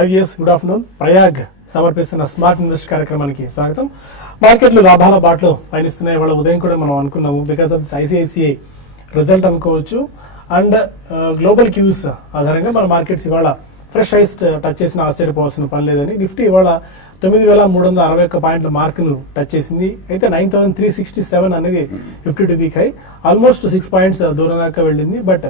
IVS good afternoon. Prayag సమర్పిస్తున్న smart invest కార్యక్రమానికి స్వాగతం. మార్కెట్లు లాభాల బాటలో పయనిస్తున్నాయి. వాళ్ళ ఉదయం కూడా మనం అనుకున్నాము బికాస్ ఆఫ్ ఐసిఐసిఐ రిజల్ట్ అనుకోవచ్చు అండ్ గ్లోబల్ క్యూస్ ఆధారంగా మన మార్కెట్స్ ఇవాళ ఫ్రెష్ హైస్ టచ్ చేసిన ఆశ్చర్యపోవాల్సిన పని లేదని. నిఫ్టీ ఇవాళ 9,361 పాయింట్ల మార్కును టచ్ చేసింది. అయితే 9,367 అనేది 52 వీక్ హై, ఆల్మోస్ట్ 6 పాయింట్స్ దూరం దాకా వెళ్ళింది. బట్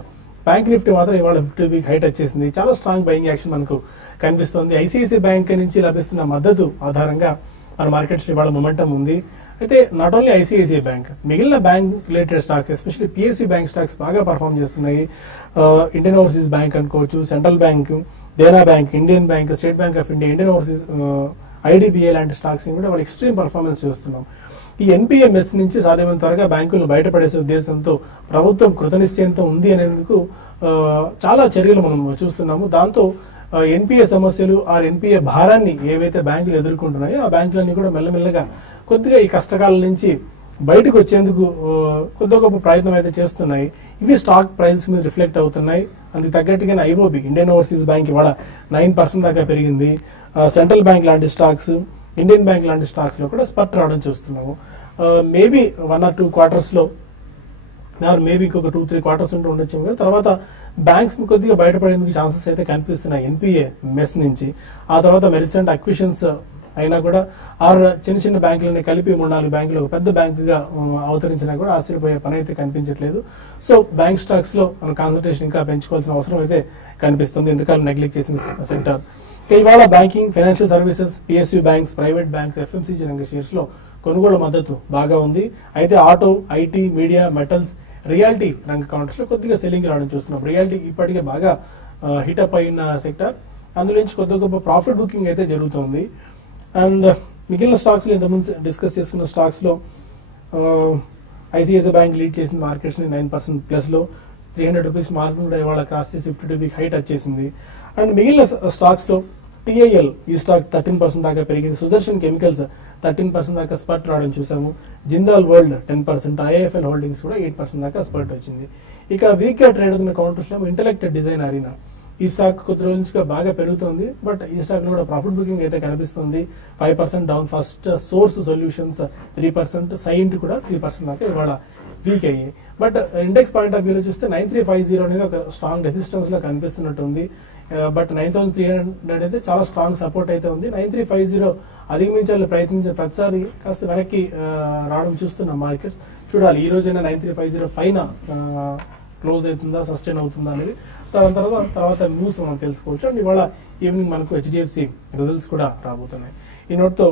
బ్యాంక్ నిఫ్టీ మాత్రం ఇవాళ 52 వీక్ హై టచ్ చేసింది. చాలా స్ట్రాంగ్ బయింగ్ యాక్షన్ మనకు కనిపిస్తోంది. ఐసిఐసిఐ బ్యాంక్ నుంచి లభిస్తున్న మద్దతు ఆధారంగా మన మార్కెట్స్ ఇవాళ మొమెంటం ఉంది. అయితే నాట్ ఓన్లీ ఐసిఐసిఐ బ్యాంక్, మిగిలిన bank related stocks especially PSU bank stocks బాగా పర్ఫార్మ్ చేస్తున్నాయి. ఇండియన్ ఓవర్సీస్ బ్యాంక్ అనుకోవచ్చు, Central Bank, Dena Bank, Indian Bank, State Bank of India, Indian Overseas, IDBI లాంటి స్టాక్స్ కూడా వాళ్ళు ఎక్స్ట్రీమ్ పర్ఫార్మెన్స్ చూస్తున్నాం. ఈ ఎన్పిఎంఎస్ నుంచి సాధ్యమైన త్వరగా బ్యాంకులను బయటపడేసే ఉద్దేశంతో ప్రభుత్వం కృతనిశ్చయంతో ఉంది అనేందుకు చాలా చర్యలు మనం చూస్తున్నాము. దాంతో ఎన్పిఏ సమస్యలు ఎన్పిఏ భారాన్ని ఏవైతే బ్యాంకులు ఎదుర్కొంటున్నాయో ఆ బ్యాంకులన్నీ కూడా మెల్లమెల్లగా కొద్దిగా ఈ కష్టకాలం నుంచి బయటకు వచ్చేందుకు కొద్ది గొప్ప ప్రయత్నం అయితే చేస్తున్నాయి. ఇవి స్టాక్ ప్రైస్ మీద రిఫ్లెక్ట్ అవుతున్నాయి. అందుకు తగ్గట్టుగానే ఐఓబి, ఇండియన్ ఓవర్సీస్ బ్యాంక్ ఇవాళ 9% దాకా పెరిగింది. సెంట్రల్ బ్యాంక్ లాంటి స్టాక్స్, ఇండియన్ బ్యాంక్ లాంటి స్టాక్స్ లో కూడా స్పర్ట్ రావడం చూస్తున్నాము. మేబీ 1 or 2 quarters లో, మేబీ ఇంకొక 2-3 quarters ఉంటూ ఉండొచ్చు. కానీ తర్వాత బ్యాంక్స్ కొద్దిగా బయటపడేందుకు ఛాన్సెస్ అయితే కనిపిస్తున్నాయి ఎన్పిఏ మెస్ నుంచి. ఆ తర్వాత మెరిసెంట్ అక్విషన్స్ అయినా కూడా చిన్న చిన్న బ్యాంకులని కలిపి 3-4 బ్యాంకులు ఒక పెద్ద బ్యాంకుగా అవతరించినా కూడా ఆశ్చర్యపోయే పని అయితే కనిపించట్లేదు. సో బ్యాంక్ స్టాక్స్ లో మన కాన్సన్ట్రేషన్ ఇంకా పెంచుకోవాల్సిన అవసరం అయితే కనిపిస్తుంది, ఎందుకంటే నెగ్లెక్ట్ చేసిన సెక్టర్. ఇవాళ banking, financial services, PSU banks, private banks, FMCG రంగ షేర్స్ లో కొనుగోలు మద్దతు బాగా ఉంది. అయితే auto, IT, media, metals, reality రంగ కౌంటర్స్ లో కొద్దిగా సెల్లింగ్ రావడం చూస్తున్నాం. రియాలిటీ ఇప్పటికే బాగా హిటప్ అయిన సెక్టర్, అందులో నుంచి కొద్ది గొప్ప ప్రాఫిట్ బుకింగ్ అయితే జరుగుతుంది. అండ్ మిగిలిన స్టాక్స్ లో ఇంతకుముందు డిస్కస్ చేసుకున్న స్టాక్స్ లో ఐసిఐసిఐ బ్యాంక్ లీడ్ చేసిన మార్కెట్స్ ని 9% ప్లస్ లో 300 రూపీస్ మార్క్ కూడా ఇవాళ క్రాస్ చేసి 52 వీక్ హై టచ్ చేసింది. అండ్ మిగిలిన స్టాక్స్ లో టిఐఎల్ ఈ స్టాక్ 13% దాకా పెరిగింది. సుదర్శన్ కెమికల్స్ 13% దాకా స్పర్ట్ రావడం చూసాము. జిందాల్ వరల్డ్ 10%, ఐఐఎఫ్ఎల్ హోల్డింగ్స్ కూడా 8% దాకా స్పర్ట్ వచ్చింది. ఇక వీక్ గా ట్రేడ్ అవుతున్న కౌంటర్స్ లో ఇంటెలెక్ట్ డిజైన్ అరీనా ఈ స్టాక్ కొద్ది రోజుల నుంచి బాగా పెరుగుతుంది. బట్ ఈ స్టాక్ లో కూడా ప్రాఫిట్ బుకింగ్ అయితే కనిపిస్తుంది. 5% down. First source solutions 3%, Cyient కూడా 3% దాకా ఇవాళ వీక్ అయ్యాయి. బట్ ఇండెక్స్ పాయింట్ ఆఫ్ వ్యూలో చూస్తే 9350 అనేది ఒక స్ట్రాంగ్ రెసిస్టెన్స్ లో కనిపిస్తున్నట్టుంది. బట్ 9300 అయితే చాలా స్ట్రాంగ్ సపోర్ట్ అయితే ఉంది. 9350 అధిగమించాలని ప్రయత్నించే ప్రతిసారి కాస్త వెనక్కి రావడం చూస్తున్నాం మార్కెట్స్. చూడాలి ఈ రోజైనా 9350 పైన క్లోజ్ అవుతుందా, సస్టైన్ అవుతుందా అనేది తర్వాత న్యూస్ మనం తెలుసుకోవచ్చు. అండ్ ఇవాళ ఈవినింగ్ మనకు హెచ్డిఎఫ్సి రిజల్ట్స్ కూడా రాబోతున్నాయి. ఈ నోట్తో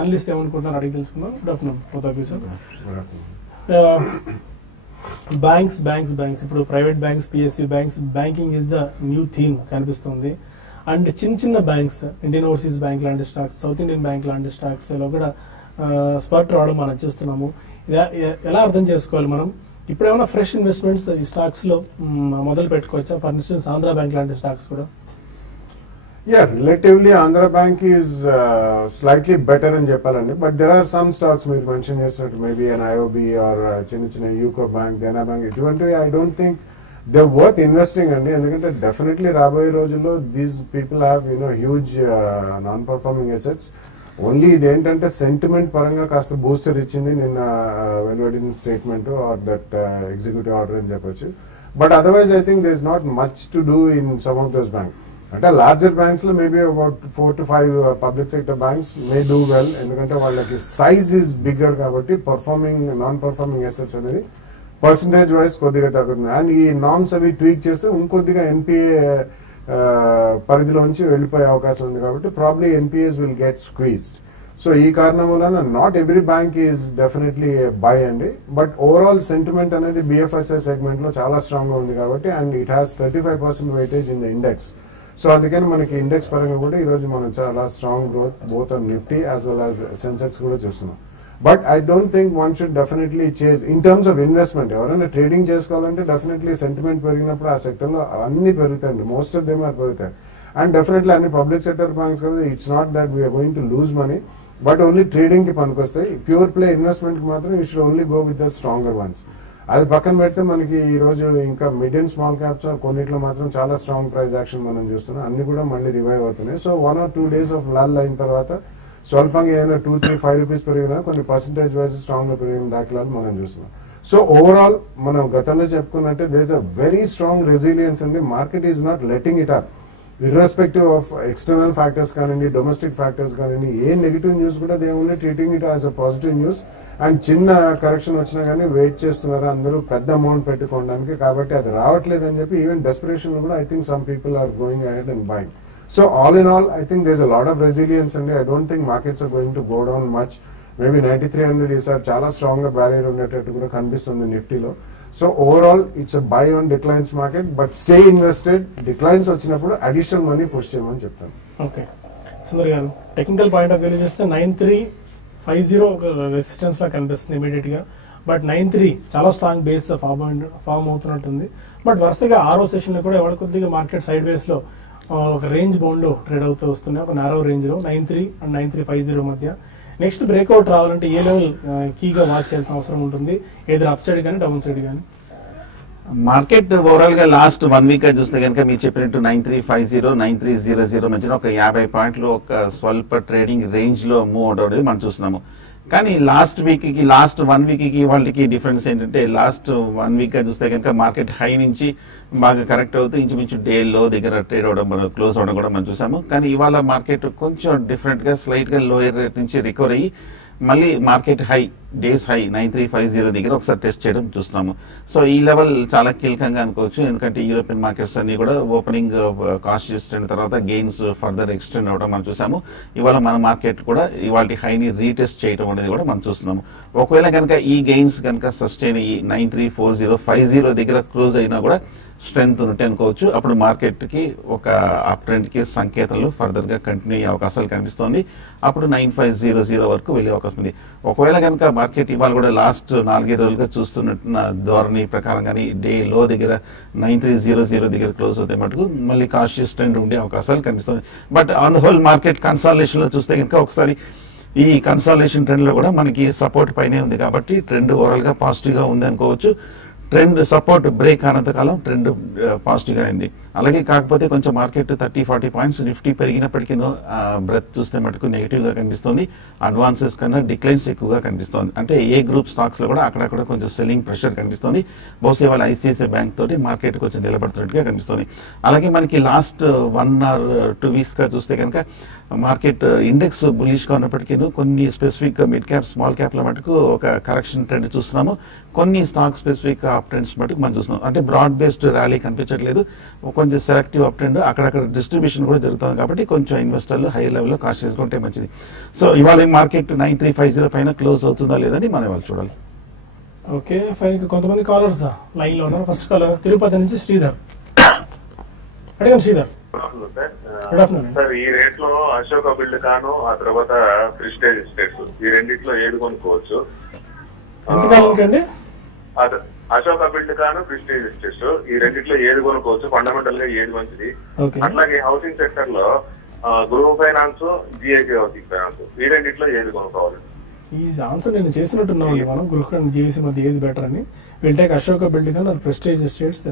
అనలిస్ట్ ఏమనుకుంటున్నారు అడిగి తెలుసుకుందాం. Good afternoon both of you sir. Banks ఇప్పుడు private banks, PSU banks, banking is the new theme కనిపిస్తుంది. అండ్ చిన్న బ్యాంక్స్, ఇండియన్ ఓవర్సీస్ బ్యాంక్ లాంటి స్టాక్స్, సౌత్ ఇండియన్ బ్యాంక్ లాంటి స్టాక్స్ లో కూడా స్పర్ట్ రావడం మనం చూస్తున్నాము. ఎలా అర్థం చేసుకోవాలి మనం? ఇప్పుడు ఏమైనా ఫ్రెష్ ఇన్వెస్ట్మెంట్స్ ఈ స్టాక్స్ లో మొదలు పెట్టుకోవచ్చా? ఫర్ ఇన్స్టెన్స్ ఆంధ్ర బ్యాంక్ లాంటి స్టాక్స్ కూడా. Yeah, relatively Andhra Bank is slightly better అని చెప్పాలండి. But there are some stocks మీరు మెన్షన్ చేసినట్టు మేబీ an IOB or చిన్న UCO Bank, Dena Bank, ఇటువంటివి I don't think they're worth investing అండి. ఎందుకంటే డెఫినెట్లీ రాబోయే రోజుల్లో these people have huge non-performing assets. Only ఇదేంటంటే సెంటిమెంట్ పరంగా కాస్త బూస్టర్ ఇచ్చింది నిన్న వెలువడిన statement or that executive order అని చెప్పొచ్చు. But otherwise I think there is not much to do in some of those bank. అంటే లార్జర్ బ్యాంక్స్ లో maybe about 4 to 5 public sector banks may do well, ఎందుకంటే వాళ్ళకి size is bigger కాబట్టి non performing assets అనేది percentage wise కొద్దిగా తగ్గుతుంది. And ఈ norms అవి ట్వీక్ చేస్తే ఇంకొద్దిగా ఎన్పిఏ పరిధిలోంచి వెళ్ళిపోయే అవకాశం ఉంది కాబట్టి probably NPS will get squeezed. So ఈ కారణం వలన not every bank is definitely by అండి. బట్ ఓవరాల్ సెంటిమెంట్ అనేది బిఎఫ్ఎస్ఐ సెగ్మెంట్ లో చాలా స్ట్రాంగ్ గా ఉంది కాబట్టి, and it has 35% weightage in the index. So అందుకని మనకి ఇండెక్స్ పరంగా కూడా ఈ రోజు మనం చాలా strong growth both on Nifty as well as Sensex కూడా చూస్తున్నాం. But I don't think one should definitely chase in terms of investment. ఎవరైనా ట్రేడింగ్ చేసుకోవాలంటే డెఫినెట్లీ సెంటిమెంట్ పెరిగినప్పుడు ఆ సెక్టర్ లో అన్ని పెరుగుతాయండి, మోస్ట్ ఆఫ్ దెమ్ ఆర్ పెరుగుతాయి. అండ్ డెఫినెట్లీ అన్ని పబ్లిక్ సెక్టర్ బ్యాంక్స్ కదా, it's not that we're going to lose money, but only trading కి పనికొస్తాయి. ప్యూర్ ప్లే ఇన్వెస్ట్మెంట్ కి మాత్రం you should only go with the stronger ones. అది పక్కన పెడితే మనకి ఈ రోజు ఇంకా మిడ్ అండ్ స్మాల్ క్యాప్స్ కొన్నిట్లో మాత్రం చాలా స్ట్రాంగ్ ప్రైస్ యాక్షన్ మనం చూస్తున్నాం, అన్ని కూడా మళ్ళీ రివైవ్ అవుతున్నాయి. So 1 or 2 days of lull అయిన తర్వాత స్వల్పంగా ఏదైనా 2-3-5 రూపీస్ పెరిగినా కొన్ని పర్సెంటేజ్ వైజ్ స్ట్రాంగ్ గా పెరిగిన దాఖలాలు మనం చూస్తున్నాం. సో ఓవరాల్ మనం గతంలో చెప్పుకున్నట్టే there is a very strong resilience అండి. Market is not letting it up irrespective of external factors కానివ్వండి, డొమెస్టిక్ ఫ్యాక్టర్స్ కానివ్వండి, ఏ నెగిటివ్ న్యూస్ కూడా they only treating it as a positive news. And చిన్న correction వచ్చినా కానీ wait చేస్తున్నారు అందరూ పెద్ద అమౌంట్ పెట్టుకోవడానికి. కాబట్టి అది రావట్లేదు అని చెప్పి ఈవెన్ డెస్పిరేషన్ కూడా I think some people are going ahead and buying. So all in all I think there is a lot of resilience అండి. I don't think markets are going to go down much. Maybe 9300 ఈసారి చాలా strong గా barrier ఉండేటట్టు కూడా కనిపిస్తుంది నిఫ్టీలో. So overall it's a by on declines market, but stay invested. Declines వచ్చినప్పుడు additional money push చేయమని చెప్తాను. ఓకే సుందర్ గారు, టెక్నికల్ పాయింట్ ఆఫ్ వ్యూ చేస్తే 9350 ఒక రెసిస్టెన్స్ లా కనిపిస్తుంది ఇమీడియట్ గా. బట్ 93 చాలా స్ట్రాంగ్ బేస్ ఫామ్ అవుతున్నట్టుంది. బట్ వరుసగా 6వ సెషన్ లో కూడా ఎవరి కొద్దిగా మార్కెట్ సైడ్ వేస్ లో ఒక రేంజ్ బౌండ్ లో ట్రేడ్ అవుతూ వస్తున్నాయి, ఒక నారో రేంజ్ లో 93 అండ్ 9350 మధ్య. నెక్స్ట్ బ్రేక్అవుట్ రావాలంటే ఏ లెవెల్ కీగా వాచ్ చేయాల్సిన అవసరం ఉంటుంది, ఏదైనా అప్ సైడ్ కానీ డౌన్ సైడ్ కానీ? మార్కెట్ ఓవరాల్ గా లాస్ట్ 1 వీక్ గా చూస్తే కనుక మీరు చెప్పినట్టు 9350 9300 మధ్యన ఒక 50 పాయింట్లు ఒక స్వల్ప ట్రేడింగ్ రేంజ్ లో మూవ్ అవుట్ అవుతుంది మనం చూస్తున్నాము. కానీ లాస్ట్ 1 వీక్ కి వాళ్ళకి డిఫరెన్స్ ఏంటంటే లాస్ట్ 1 వీక్ గా చూస్తే కనుక మార్కెట్ హై నుంచి బాగా కరెక్ట్ అవుతూ ఇంచుమించు డే లో దగ్గర ట్రేడ్ అవడం క్లోజ్ అవడం కూడా మనం చూసాము. కానీ ఇవాళ మార్కెట్ కొంచెం డిఫరెంట్ గా స్లైట్ గా లోయర్ రేట్ నుంచి రికవర్ అయ్యి మళ్ళీ మార్కెట్ హై డేస్ హై 9350 దగ్గర ఒకసారి టెస్ట్ చేయడం చూస్తున్నాము. సో ఈ లెవెల్ చాలా కీలకంగా అనుకోవచ్చు, ఎందుకంటే యూరోపియన్ మార్కెట్స్ అన్ని కూడా ఓపెనింగ్ కాషియస్ ట్రెండ్ తర్వాత గెయిన్స్ ఫర్దర్ ఎక్స్టెండ్ అవడం మనం చూసాము. ఇవాళ మన మార్కెట్ కూడా ఇవాళ హైని రీటెస్ట్ చేయడం అనేది కూడా మనం చూస్తున్నాము. ఒకవేళ కనుక ఈ గెయిన్స్ కనుక సస్టైన్ అయ్యి 934050 దగ్గర క్లోజ్ అయినా కూడా స్ట్రెంత్ ఉంటే అనుకోవచ్చు. అప్పుడు మార్కెట్ కి ఒక అప్ ట్రెండ్ కి సంకేతాలు ఫర్దర్ గా కంటిన్యూ అయ్యే అవకాశాలు కనిపిస్తోంది. అప్పుడు 9500 వరకు వెళ్లే అవకాశం ఉంది. ఒకవేళ కనుక మార్కెట్ ఇవాళ కూడా లాస్ట్ 4-5 రోజులుగా చూస్తున్న ధోరణి ప్రకారం కానీ డే లో దగ్గర 9300 దగ్గర క్లోజ్ అవుతే మటుకు మళ్ళీ కాషియస్ ట్రెండ్ ఉండే అవకాశాలు కనిపిస్తుంది. But on the whole market consolidation లో చూస్తే కనుక ఒకసారి ఈ కన్సాలిడేషన్ ట్రెండ్ లో కూడా మనకి సపోర్ట్ పైనే ఉంది కాబట్టి ట్రెండ్ ఓవరాల్ గా పాజిటివ్ గా ఉంది అనుకోవచ్చు. ట్రెండ్ సపోర్ట్ బ్రేక్ అనంత కాలం ట్రెండ్ పాజిటివ్ గా అయింది. అలాగే కాకపోతే కొంచెం మార్కెట్ 30-40 పాయింట్స్ నిఫ్టీ పెరిగినప్పటికీ బ్రెత్ చూస్తే మటుకు నెగిటివ్ గా కనిపిస్తుంది. అడ్వాన్సెస్ కన్నా డిక్లైన్స్ ఎక్కువగా కనిపిస్తుంది. అంటే ఏ గ్రూప్ స్టాక్స్ లో కూడా అక్కడక్కడ కొంచెం సెల్లింగ్ ప్రెషర్ కనిపిస్తుంది. బహుశా వాళ్ళ ఐసిఐసిఐ బ్యాంక్ తోటి మార్కెట్ కొంచెం నిలబడుతున్నట్టుగా కనిపిస్తుంది. అలాగే మనకి లాస్ట్ 1 or 2 వీక్స్ గా చూస్తే కనుక మార్కెట్ ఇండెక్స్ బులిష్ గా ఉన్నప్పటికీ కొన్ని specific mid cap small cap లో మటుకు ఒక కరెక్షన్ ట్రెండ్ చూస్తున్నాము. కొన్ని స్టాక్ స్పెసిఫిక్ అప్ ట్రెండ్స్ మటుకు మనం చూస్తున్నాం. అంటే బ్రాడ్ బేస్డ్ ర్యాలీ కనిపించట్లేదు, కొంచెం సెలెక్టివ్ అప్ ట్రెండ్, అక్కడక్కడ డిస్ట్రిబ్యూషన్ కూడా జరుగుతుంది కాబట్టి కొంచెం ఇన్వెస్టర్లు హై లెవెల్లో కాషియస్ గా ఉంటే మంచిది. సో ఇవాళ మార్కెట్ 9350 పైన క్లోజ్ అవుతుందా లేదని మనం ఇవాళ చూడాలి. Okay fine. కొంతమంది కాలర్స్ లైన్ లో ఉన్నారు. ఫస్ట్ కాలర్ తిరుపతి నుంచి శ్రీధర్. అడగండి శ్రీధర్. సార్ ఈ రేట్ లో అశోక బిల్డ్ కాను ఆ తర్వాత ప్రిస్టేజ్ ఎస్టేట్స్ ఈ రెండిట్లో ఏది కొనుక్కోవచ్చు? అశోక బిల్డ్ కాను ప్రిస్టేజ్ ఎస్టేట్స్ ఈ రెండిట్లో ఏది కొనుక్కోవచ్చు? ఫండమెంటల్ గా ఏది మంచిది? అట్లాగే హౌసింగ్ సెక్టర్ లో గృహ ఫైనాన్స్, జిఐసి హౌసింగ్ ఫైనాన్స్ ఈ రెండిట్లో ఏది కొనుక్కోవాలి? ఈ ఆన్సర్ నేను చేసినట్టున్నాం మనం గృహ జిఐసి మధ్య ఏది బెటర్ అని. విల్ టేక్ అశోక బిల్డ్ కానీ ప్రెస్టేజ్ ఎస్టేట్స్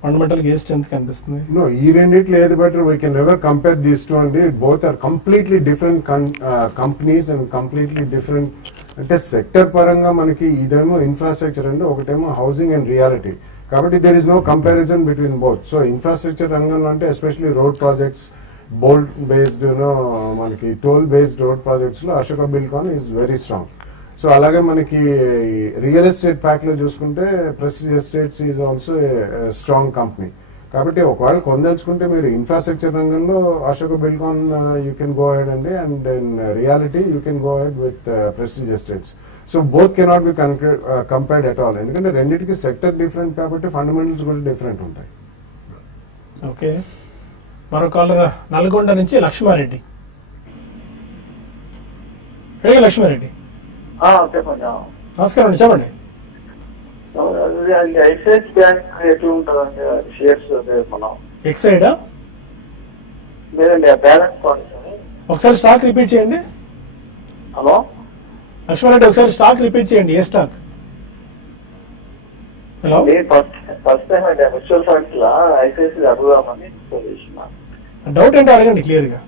ఫండమెంటల్ గా ఏ స్ట్రెంత్ కనిపిస్తుంది? నో, ఈ రెండిట్లో ఏది better? We can never compare these two అండి. Both are completely different companies and completely different. అంటే సెక్టర్ పరంగా మనకి ఇదేమో ఇన్ఫ్రాస్ట్రక్చర్ అండి, ఒకటేమో హౌసింగ్ అండ్ రియాలిటీ. కాబట్టి there is no comparison between both. So infrastructure రంగంలో అంటే especially road projects, bolt based మనకి టోల్ బేస్డ్ రోడ్ ప్రాజెక్ట్స్ లో Ashoka Buildcon is very strong. So అలాగే మనకి రియల్ ఎస్టేట్ ప్యాక్ లో చూసుకుంటే Prestige Estates is also strong company. కాబట్టి ఒకవేళ కొనదలుచుకుంటే మీరు ఇన్ఫ్రాస్ట్రక్చర్ రంగంలో Ashoka Buildcon you can go ahead అండి, and in reality you can go ahead with Prestige Estates. So both cannot be compared at all, ఎందుకంటే రెండింటికి సెక్టర్ డిఫరెంట్ కాబట్టి ఫండమెంటల్స్ కూడా డిఫరెంట్ ఉంటాయి. ఓకే, మరో కాలర్ నల్గొండ నుంచి లక్ష్మారెడ్డి. లక్ష్మారెడ్డి నమస్కారం అండి, చెప్పండి. ఎక్సైజ్ బ్యాంక్ ఎట్లా ఉంటుందండి షేర్స్? మనం ఎక్సైడా లేదండి బ్యాలెన్స్ ఫండ్స్. ఒకసారి స్టాక్ రిపీట్ చేయండి. హలో లక్ష్మారెడ్డి, ఒకసారి స్టాక్ రిపీట్ చేయండి. ఏ స్టాక్? హలో, ఫస్ట్ టైం అంటే మ్యూచువల్ ఫండ్స్ లా ఐసిఐసి అడుగుదామని చేసిన. డౌట్ ఏంటో అడగండి క్లియర్ గా.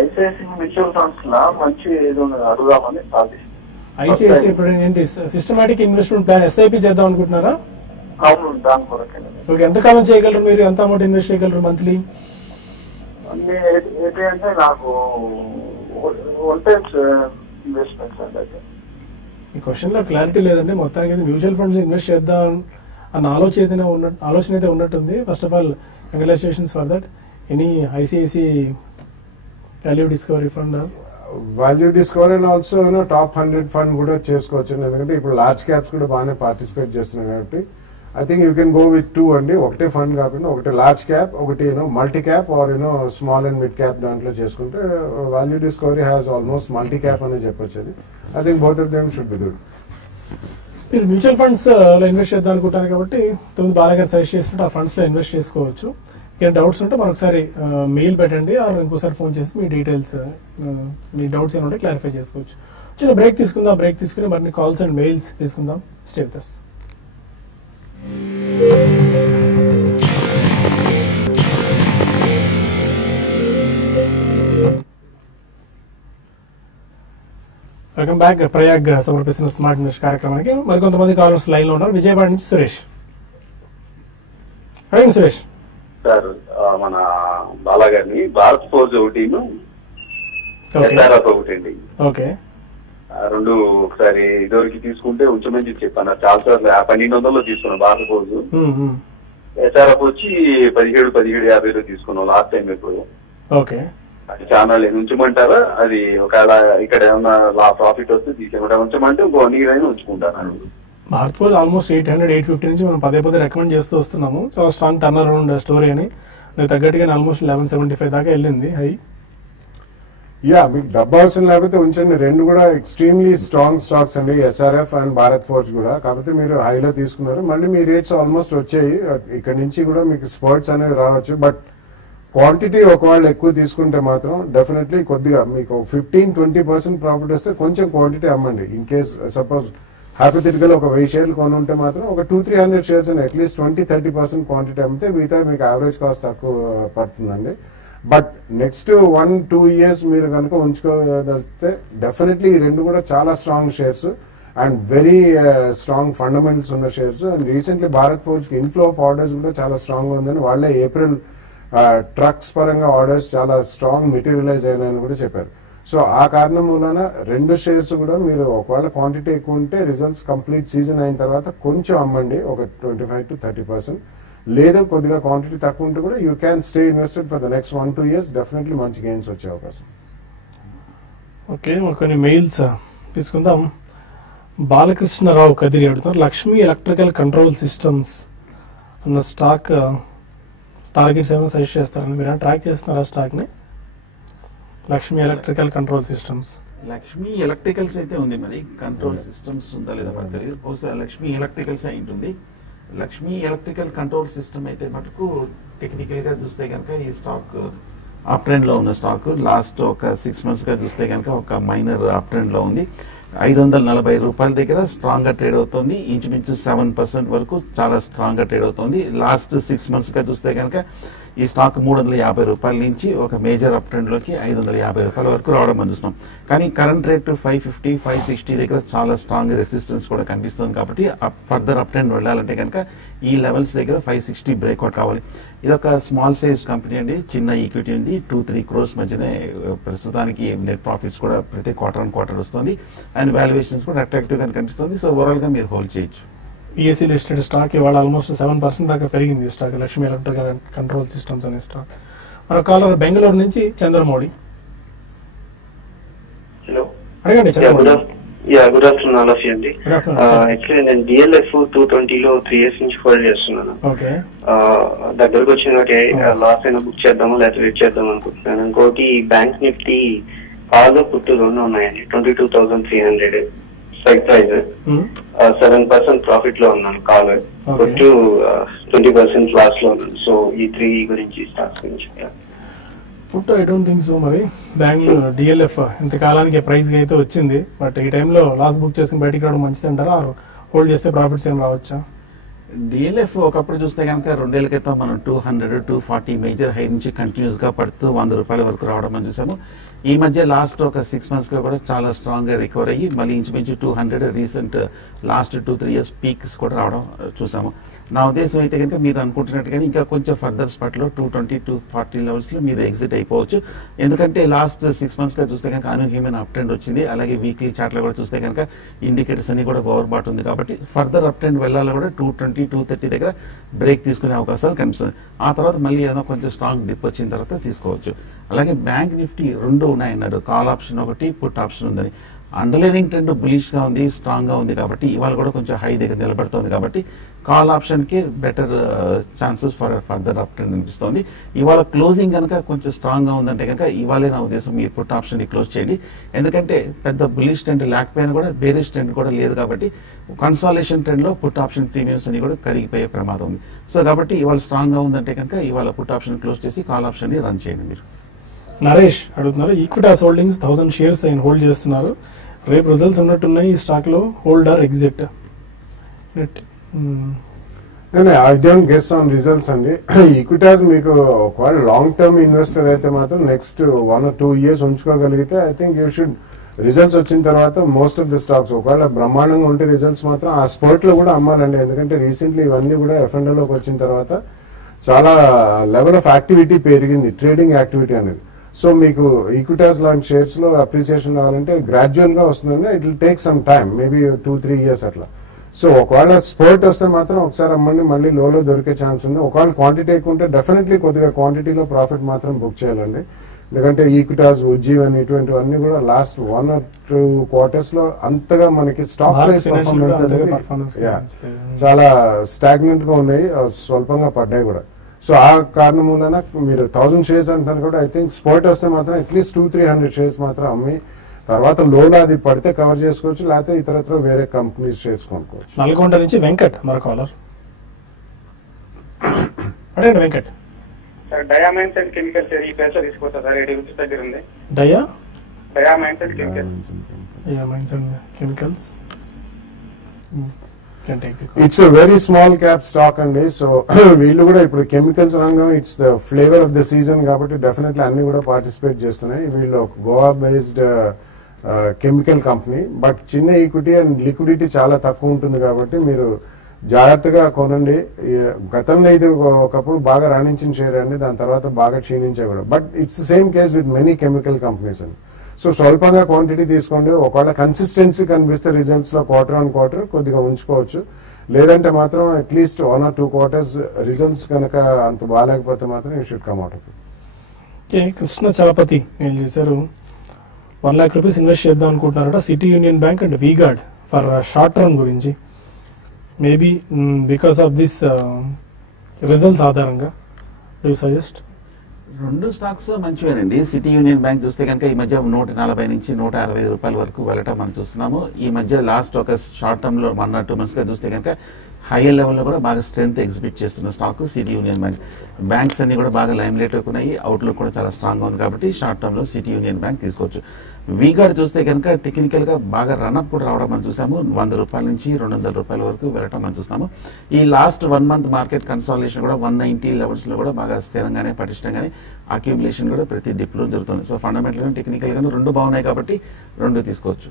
ఐసిఐసి మ్యూచువల్ ఫండ్స్ లా మంచి ఏదో అడుగుదామని ఆలోచిస్తున్నాను. ఐసిఐసి ఇప్పుడు ఏంటి సిస్టమాటిక్ ఇన్వెస్ట్మెంట్ ప్లాన్ ఎస్ఐపి చేద్దాం అనుకుంటున్నారా? అవును, దాని కొరకే. ఓకే, ఎంతకాలం చేయగలరు మీరు? ఎంత అమౌంట్ ఇన్వెస్ట్ చేయగలరు మంత్లీ? ఏంటంటే నాకు వన్ టైమ్స్ ఇన్వెస్ట్మెంట్స్ అంటే ఈ క్వశ్చన్ లో క్లారిటీ లేదండి. మొత్తానికి మ్యూచువల్ ఫండ్స్ ఇన్వెస్ట్ చేద్దాం అన్న ఆలోచన అయితే ఉన్నట్టుంది. First of all congratulations for that. Any ICICI value discovery fund? Value discovery and also top 100 fund కూడా చేసుకోవచ్చు. ఎందుకంటే ఇప్పుడు లార్జ్ క్యాప్స్ కూడా బాగానే పార్టిసిపేట్ చేస్తున్నాయి కాబట్టి I think you can go with 2 అండి. ఒకటే ఫండ్ కాకుండా ఒకటి లార్జ్ క్యాప్, ఒకటి multi cap or small and mid cap దాంట్లో చేసుకుంటే value discovery has almost multi cap అనే చెప్పొచ్చు. అది I think both of them should be good. మీరు మ్యూచువల్ ఫండ్స్ లో ఇన్వెస్ట్ చేద్దాం అనుకుంటారు కాబట్టి తొమ్మిది బాలగారు సజెస్ట్ చేస్తుంటే ఆ ఫండ్స్ లో ఇన్వెస్ట్ చేసుకోవచ్చు. ఏమైనా డౌట్స్ ఉంటే మరొకసారి మెయిల్ పెట్టండి ఆర్ ఇంకోసారి ఫోన్ చేసి మీ డీటెయిల్స్, మీ డౌట్స్ ఏమైనా ఉంటే క్లారిఫై చేసుకోవచ్చు. చిన్న బ్రేక్ తీసుకుందాం. బ్రేక్ తీసుకుని మరిన్ని కాల్స్ అండ్ మెయిల్స్ తీసుకుందాం. Stay with us. Welcome back. Prayag సమర్పిస్తున్న స్మార్ట్ ఇన్వెస్ట్ కార్యక్రమానికి మరికొంతమంది కాలర్స్ లైన్ లో ఉన్నారు. విజయవాడ నుంచి సురేష్. అడగండి సురేష్. సార్, మన బాలాగారిని భారత్ ఫోర్జ్ ఒకటి ఒకటండి. ఓకే, రెండు ఒకసారి ఇదివరకు తీసుకుంటే ఉంచమని చెప్పాను. చాలా సార్లు 1200 తీసుకున్నాం భారత్ ఫోర్జ్. ఎస్ఆర్ఎఫ్ వచ్చి 1750 తీసుకున్నాం లాస్ట్ టైం. ఇప్పుడు ఓకే, అది చాలా లేదు. ఉంచమంటారా? అది ఒకవేళ ఇక్కడ ఏమన్నా ప్రాఫిట్ వస్తే తీసుకుంటా, ఉంచమంటే ఇంకో 1 year అయినా ఉంచుకుంటాను. భారత్ ఫోర్జ్ ఆల్మోస్ట్ 800-850 నుంచి మనం పదే రికమెండ్ చేస్తూ వస్తున్నాము. చాలా స్ట్రాంగ్ టర్న్ అరౌండ్ స్టోరీ అని. తగ్గట్టుగా ఆల్మోస్ట్ 1175 దాకా వెళ్ళింది హై. మీకు డబ్బు అవసరం లేకపోతే ఉంచండి. రెండు కూడా ఎక్స్ట్రీమ్లీ స్ట్రాంగ్ స్టాక్స్ అండి, ఎస్ఆర్ఎఫ్ అండ్ భారత్ ఫోర్జ్ కూడా. కాకపోతే మీరు హైలో తీసుకున్నారు, మళ్ళీ మీ రేట్స్ ఆల్మోస్ట్ వచ్చాయి. ఇక్కడ నుంచి కూడా మీకు స్పర్ట్స్ అనేవి రావచ్చు. బట్ క్వాంటిటీ ఒకవేళ ఎక్కువ తీసుకుంటే మాత్రం డెఫినెట్లీ కొద్దిగా మీకు 15-20% ప్రాఫిట్ వస్తే కొంచెం క్వాంటిటీ అమ్మండి. ఇన్ కేస్ సపోజ్ హ్యాపీథెటికల్ ఒక 1000 షేర్లు కొని ఉంటే మాత్రం ఒక 200-300 షేర్స్ అని అట్లీస్ట్ 20-30% క్వాంటిటీ అమ్మితే మిగతా మీకు యావరేజ్ కాస్ట్ తక్కువ పడుతుందండి. బట్ నెక్స్ట్ 1-2 years మీరు కనుక ఉంచుకోగలిగితే డెఫినెట్లీ ఈ రెండు కూడా చాలా strong shares and very strong fundamentals ఉన్న shares. And recently Bharat Forge కి ఇన్ఫ్లో ఆఫ్ ఆర్డర్స్ కూడా చాలా స్ట్రాంగ్ ఉందని వాళ్ళే ఏప్రిల్ ట్రక్స్ పరంగా ఆర్డర్స్ చాలా స్ట్రాంగ్ మెటీరియలైజ్ అయినాయని కూడా చెప్పారు. సో ఆ కారణం మూలన రెండు షేర్స్ కూడా మీరు ఒకవేళ క్వాంటిటీ ఎక్కువ ఉంటే రిజల్ట్స్ కంప్లీట్ సీజన్ అయిన తర్వాత కొంచెం అమ్మండి, ఒక 25-30%. లేదు కొద్దిగా క్వాంటిటీ తక్కువ ఉంటే కూడా you can stay invested for the next 1-2 years. Definitely మంచి గెయిన్స్ వచ్చే అవకాశం. ఓకే, కొన్ని మెయిల్స్ తీసుకుందాం. బాలకృష్ణరావు కదిరి అడుగుతున్నారు, లక్ష్మీ ఎలక్ట్రికల్ కంట్రోల్ సిస్టమ్స్ అన్న స్టాక్ టార్గెట్స్ ఏమైనా సజెస్ట్ చేస్తారని మీరు ట్రాక్ చేస్తున్నారా స్టాక్ ని? Lakshmi electrical control systems. Lakshmi electricals అయితే ఉంది, మరి కంట్రోల్ సిస్టమ్స్ ఉందా లేదా మనకు తెలియదు. బహుశా లక్ష్మీ ఎలక్ట్రికల్స్ అయి ఉంటుంది. లక్ష్మీ ఎలక్ట్రికల్ కంట్రోల్ సిస్టమ్ అయితే మటుకు టెక్నికల్ గా చూస్తే కనుక ఈ స్టాక్ అప్ ట్రెండ్ లో ఉన్న స్టాక్. లాస్ట్ ఒక 6 months గా చూస్తే కనుక ఒక మైనర్ అప్ ట్రెండ్ లో ఉంది. 540 రూపాయల దగ్గర స్ట్రాంగ్ గా ట్రేడ్ అవుతుంది. ఇంచుమించు 7% వరకు చాలా స్ట్రాంగ్ గా ట్రేడ్ అవుతుంది. లాస్ట్ 6 months గా చూస్తే కనుక ఈ స్టాక్ 350 రూపాయల నుంచి ఒక మేజర్ అప్ ట్రెండ్ లోకి 550 రూపాయల వరకు రావడం మనం చూస్తున్నాం. కానీ కరెంట్ రేట్ 550-560 దగ్గర చాలా స్ట్రాంగ్ రెసిస్టెన్స్ కూడా కనిపిస్తుంది. కాబట్టి ఫర్దర్ అప్ ట్రెండ్ వెళ్ళాలంటే కనుక ఈ లెవెల్స్ దగ్గర 560 బ్రేక్అవుట్ కావాలి. ఇది ఒక స్మాల్ సైజ్ కంపెనీ అండి, చిన్న ఈక్విటీ ఉంది. 2-3 crores మధ్యనే ప్రస్తుతానికి నెట్ ప్రాఫిట్స్ కూడా ప్రతి క్వార్టర్ వస్తుంది. అండ్ వాల్యుయేషన్స్ కూడా అట్రాక్టివ్ గా కనిపిస్తుంది. సో ఓవరాల్ గా మీరు హోల్డ్ చేయొచ్చు. పిఎస్సీ లిస్టెడ్ స్టాక్ ఇవాళ ఆల్మోస్ట్ 7% దాకా పెరిగింది stock, Lakshmi electrical control systems అనే స్టాక్. మన కాలర్ బెంగళూరు నుంచి చంద్రమౌళి. హలో, అడగండి. Good afternoon all of you అండి. యాక్చువల్లీ నేను డిఎల్ఎఫ్ 220లో 3 years నుంచి హోల్డ్ చేస్తున్నాను. దగ్గరకు వచ్చినట్టే లాస్ అయినా బుక్ చేద్దాము లేకపోతే వెయిట్ చేద్దాం అనుకుంటున్నాను. ఇంకోటి బ్యాంక్ నిఫ్టీ కాల్ పుట్టు 2 ఉన్నాయండి. 22,300 స్ట్రైక్ ప్రైస్. 7% ప్రాఫిట్ లో ఉన్నాను. కాల్ పుట్టు 20% లాస్ లో ఉన్నాను. సో ఈ 3 గురించి స్టాక్స్ గురించి పుట్టు ఐ డోంట్ థింక్ సో. మరి బెంగళూరు డిఎల్ఎఫ్ ఇంతకాలానికి ప్రైస్ అయితే వచ్చింది, బట్ ఈ టైంలో లాస్ బుక్ చేసుకుని బయటికి రావడం మంచిది అంటారా? హోల్డ్ చేస్తే ప్రాఫిట్స్ ఏం రావచ్చా? డిఎల్ఎఫ్ ఒకప్పుడు చూస్తే కనుక 2 ఏళ్ల క్రితం మనం 200, 240 మేజర్ హై నుంచి కంటిన్యూస్ గా పడుతూ ₹100 వరకు రావడం మనం చూసాము. ఈ మధ్య లాస్ట్ ఒక 6 months గా కూడా చాలా స్ట్రాంగ్ గా రికవర్ అయ్యి మళ్ళీ ఇంచుమించు 200 రీసెంట్ లాస్ట్ 2-3 years పీక్స్ కూడా రావడం చూసాము. నా ఉద్దేశం అయితే కనుక మీరు అనుకుంటున్నట్టుగానే ఇంకా కొంచెం ఫర్దర్ స్పాట్ లో 220, 240 లెవెల్స్ లో మీరు ఎగ్జిట్ అయిపోవచ్చు. ఎందుకంటే లాస్ట్ 6 months గా చూస్తే కనుక అనూహ్యమైన అప్ ట్రెండ్ వచ్చింది. అలాగే వీక్లీ చార్ట్ లో కూడా చూస్తే కనుక ఇండికేటర్స్ అన్ని కూడా ఓవర్ బాట్ ఉంది కాబట్టి ఫర్దర్ అప్ ట్రెండ్ వెళ్ళాలి కూడా 220, 230 దగ్గర బ్రేక్ తీసుకునే అవకాశాలు కనిపిస్తుంది. ఆ తర్వాత మళ్ళీ ఏదైనా కొంచెం స్ట్రాంగ్ డిప్ వచ్చిన తర్వాత తీసుకోవచ్చు. అలాగే బ్యాంక్ నిఫ్టీ 2 ఉన్నాయన్నారు, కాల్ ఆప్షన్ ఒకటి, పుట్ ఆప్షన్ ఉందని. అండర్లైనింగ్ ట్రెండ్ బులిష్ గా ఉంది, స్ట్రాంగ్ గా ఉంది కాబట్టి ఇవాళ కూడా కొంచెం హై దగ్గర నిలబడుతుంది కాబట్టి కాల్ ఆప్షన్ కి better chances for further up trend అనిపిస్తుంది. ఇవాళ క్లోజింగ్ కనుక కొంచెం స్ట్రాంగ్ గా ఉందంటే కనుక ఇవాళే నా ఉద్దేశం ఈ పుట్ ఆప్షన్ ని క్లోజ్ చేయండి. ఎందుకంటే పెద్ద బులిష్ ట్రెండ్ లేకపోయినా కూడా బేరిష్ ట్రెండ్ కూడా లేదు కాబట్టి కన్సాలేషన్ ట్రెండ్ లో పుట్ ఆప్షన్ ప్రీమియమ్స్ అని కూడా కరిగిపోయే ప్రమాదం ఉంది. సో కాబట్టి ఇవాళ స్ట్రాంగ్ గా ఉందంటే కనుక ఇవాళ పుట్ ఆప్షన్ క్లోజ్ చేసి కాల్ ఆప్షన్ ని రన్ చేయండి. మీరు నరేష్ అడుగుతున్నారు, ఈక్విటాస్ హోల్డింగ్స్ 1000 shares ఆయన హోల్డ్ చేస్తున్నారు. రేపు రిజల్ట్స్ ఉన్నట్టున్నాయి ఈ స్టాక్ లో, hold or exit? I don't guess on results అండి. ఈక్విటాస్ మీకు ఒకవేళ లాంగ్ టర్మ్ ఇన్వెస్టర్ అయితే మాత్రం నెక్స్ట్ 1 or 2 years ఉంచుకోగలిగితే I think you should results వచ్చిన తర్వాత మోస్ట్ ఆఫ్ ది స్టాక్స్ ఒకవేళ బ్రహ్మాండంగా ఉంటే రిజల్ట్స్ మాత్రం ఆ స్పోర్ట్ లో కూడా అమ్మాలండి. ఎందుకంటే రీసెంట్లీ ఇవన్నీ కూడా F&O లోకి వచ్చిన తర్వాత చాలా లెవెల్ ఆఫ్ యాక్టివిటీ పెరిగింది, ట్రేడింగ్ యాక్టివిటీ అనేది. సో మీకు ఈక్విటాస్ లాంటి షేర్స్ లో అప్రిసియేషన్ రావాలంటే గ్రాడ్యువల్ గా వస్తుందండి. It will take some time, maybe 2-3 years అట్లా. సో ఒకవేళ స్పోర్ట్ వస్తే మాత్రం ఒకసారి అమ్మండి, మళ్ళీ లోలో దొరికే ఛాన్స్ ఉంది. ఒకవేళ క్వాంటిటీ ఎక్కువ ఉంటే డెఫినెట్లీ కొద్దిగా క్వాంటిటీలో ప్రాఫిట్ మాత్రం బుక్ చేయాలండి. ఎందుకంటే ఈక్విటాస్, ఉజ్జీవన్ ఇటువంటివన్నీ కూడా లాస్ట్ 1 or 2 quarters లో అంతగా మనకి స్టాక్ ప్రైస్ పర్ఫార్మెన్స్ అనేది చాలా స్టాగ్నెంట్ గా ఉన్నాయి, స్వల్పంగా పడ్డాయి కూడా. సో ఆ కారణం మూలన మీరు 1000 shares అంటున్నారు కూడా ఐ థింక్ స్పోర్ట్ వస్తే మాత్రం అట్లీస్ట్ 200-300 shares మాత్రం అమ్మి తర్వాత లోలో అది పడితే కవర్ చేసుకోవచ్చు, లేకపోతే ఇతరత్ర వేరే కంపెనీస్ షేర్స్ కొనుక్కోవచ్చు. నల్గొండ నుంచి వెంకట్ మరో కాలర్. అడగండి Venkat. Sir Diamines and chemicals ఈ ప్రైస్ లో తీసుకోవచ్చా సార్? 80 రూపీస్ దగ్గర ఉంది. Diamines and chemicals. It's a very small cap stock అండి. సో వీళ్ళు కూడా ఇప్పుడు కెమికల్స్ రంగం it's the flavour of the season కాబట్టి డెఫినెట్లీ అన్ని కూడా పార్టిసిపేట్ చేస్తున్నాయి. వీళ్ళు Goa based chemical company, but చిన్న ఈక్విటీ అండ్ లిక్విడిటీ చాలా తక్కువ ఉంటుంది కాబట్టి మీరు జాగ్రత్తగా కొనండి. గతంలో ఇది ఒకప్పుడు బాగా రాణించిన షేర్ అండి, దాని తర్వాత బాగా క్షీణించే కూడా. But it's same case with many chemical companies అండి. సో స్వల్పంగా క్వాంటిటీ తీసుకోండి. ఒకవేళ కన్సిస్టెన్సీ కనిపిస్తే రిజల్ట్స్ లో quarter-on-quarter కొద్దిగా ఉంచుకోవచ్చు. లేదంటే మాత్రం అట్లీస్ట్ 1 or 2 quarters రిజల్ట్స్ కనుక అంత బాగాలేకపోతే మాత్రం you should come out of it. Krishna Chalapathi ఏం చేశారు, 1 lakh rupees ఇన్వెస్ట్ చేద్దాం అనుకుంటున్నారట City Union Bank and V-Guard for short term గురించి. Maybe because of this results ఆధారంగా డూ యూ సజెస్ట్? 2 స్టాక్స్ మంచివేనండి. సిటీ యూనియన్ బ్యాంక్ చూస్తే కనుక ఈ మధ్య 140 నుంచి 165 రూపాయల వరకు వెళ్ళటం మనం చూస్తున్నాము. ఈ మధ్య లాస్ట్ ఒక షార్ట్ టర్మ్ లో 1 or 2 months గా చూస్తే కనుక హైయర్ లెవెల్లో కూడా బాగా స్ట్రెంత్ ఎగ్జిబిట్ చేస్తున్న stock city Union bank. Banks అన్ని కూడా బాగా లైమ్ లైట్ ఉన్నాయి, అవుట్లుక్ కూడా చాలా స్ట్రాంగ్ గా ఉంది కాబట్టి షార్ట్ టర్మ్ లో సిటీ యూనియన్ బ్యాంక్ తీసుకోవచ్చు. వీగార్డ్ చూస్తే కనుక టెక్నికల్ గా బాగా రన్అప్ కూడా రావడం మనం చూసాము. 100 రూపాయల నుంచి 200 రూపాయల వరకు వెళ్ళటం మనం చూస్తున్నాము. ఈ లాస్ట్ 1 month మార్కెట్ కన్సాలిడేషన్ కూడా 190 లెవెల్స్ లో కూడా బాగా స్థిరంగానే పటిష్టంగానే అక్యుములేషన్ కూడా ప్రతి డిప్ లో జరుగుతుంది. సో ఫండమెంటల్ గా టెక్నికల్ గా 2 బాగున్నాయి కాబట్టి 2 తీసుకోవచ్చు.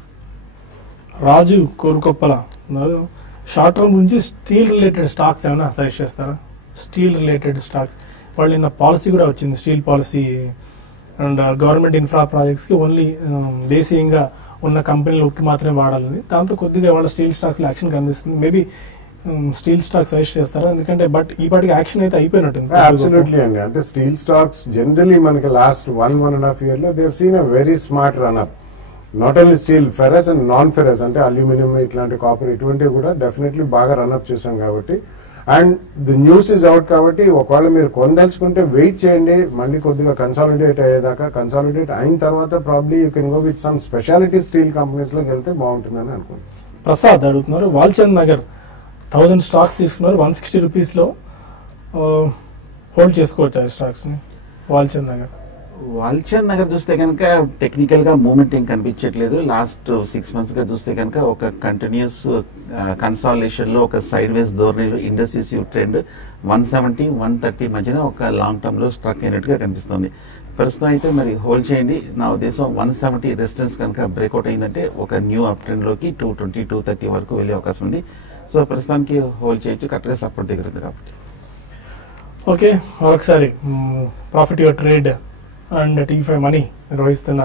రాజు కోరుకొప్పల షార్ట్ టర్మ్ గురించి స్టీల్ రిలేటెడ్ స్టాక్స్ ఏమైనా సజెస్ట్ చేస్తారా? స్టీల్ రిలేటెడ్ స్టాక్స్ వాళ్ళు నిన్న పాలసీ కూడా వచ్చింది, steel policy and government infra projects కి ఓన్లీ దేశీయంగా ఉన్న కంపెనీలకి మాత్రమే వాడాలని. దాంతో కొద్దిగా వాళ్ళ స్టీల్ స్టాక్స్ లో యాక్షన్ కనిపిస్తుంది. మేబీ స్టీల్ స్టాక్స్ సజెస్ట్ చేస్తారా? ఎందుకంటే బట్ ఈ పాటికి యాక్షన్ అయితే అయిపోయినట్టుంది. అబ్సల్యూట్లీ అండి. అంటే స్టీల్ స్టాక్స్ జనరలీ మనకి లాస్ట్ 1.5 year లో they have seen a very smart run-up. Not only steel, ferrous and non ferrous అంటే అల్యూమినియం ఇట్లాంటి కాపర్ ఇటువంటివి కూడా డెఫినెట్లీ బాగా రన్అప్ చేశాం కాబట్టి. And the news is out కాబట్టి ఒకవేళ మీరు కొనదలుచుకుంటే వెయిట్ చేయండి, మళ్ళీ కొద్దిగా కన్సాలిడేట్ అయ్యేదాకా. కన్సాలిడేట్ అయిన తర్వాత probably you can go with some speciality steel companies లోకి వెళ్తే బాగుంటుందని అనుకుంటున్నాను. ప్రసాద్ అడుగుతున్నారు, వాల్చంద్ నగర్ 1000 స్టాక్స్ తీసుకున్నారు, 160 రూపీస్ లో హోల్డ్ చేసుకోవచ్చు ఆ స్టాక్స్ ని. వాల్చంద్ నగర్ వాల్చంద్ నగర్ చూస్తే కనుక టెక్నికల్ గా మూవ్మెంట్ ఏం కనిపించట్లేదు. లాస్ట్ 6 months గా చూస్తే కనుక ఒక కంటిన్యూస్ కన్సాలిడేషన్ లో ఒక సైడ్ వేస్ ధోరణిలో ఇండస్ట్రీస్ ట్రెండ్ 170-130 మధ్యన ఒక లాంగ్ టర్మ్ లో స్ట్రక్ అయినట్టుగా కనిపిస్తుంది. ప్రస్తుతం అయితే మరి హోల్డ్ చేయండి. నా ఉద్దేశం 170 రెసిస్టెన్స్ కనుక బ్రేక్అవుట్ అయిందంటే ఒక న్యూ అప్ ట్రెండ్ లోకి 220-230 వరకు వెళ్ళే అవకాశం ఉంది. సో ప్రస్తుతానికి హోల్డ్ చేయొచ్చు, కరెక్ట్ గా సపోర్ట్ దగ్గర ఉంది కాబట్టి. ఓకే, ఒకసారి profit your trade and T5 money నిర్వహిస్తున్న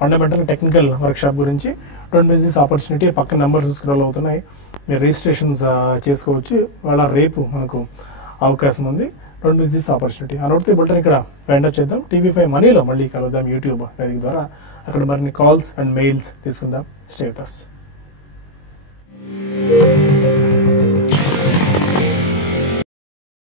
ఫండమెంటల్ టెక్నికల్ వర్క్షాప్ గురించి డోంట్ మిస్ దిస్ ఆపర్చునిటీ. పక్క నెంబర్స్ స్క్రోల్ అవుతున్నాయి, మీరు రిజిస్ట్రేషన్స్ చేసుకోవచ్చు. వాళ్ళ రేపు మనకు అవకాశం ఉంది. Don't miss this opportunity. అనౌట్ బుల్టన్ ఇక్కడ వైండప్ చేద్దాం. TV5 మనీలో మళ్ళీ కలుద్దాం యూట్యూబ్ వేదిక ద్వారా. అక్కడ మరిన్ని కాల్స్ అండ్ మెయిల్స్ తీసుకుందాం. Stay with us.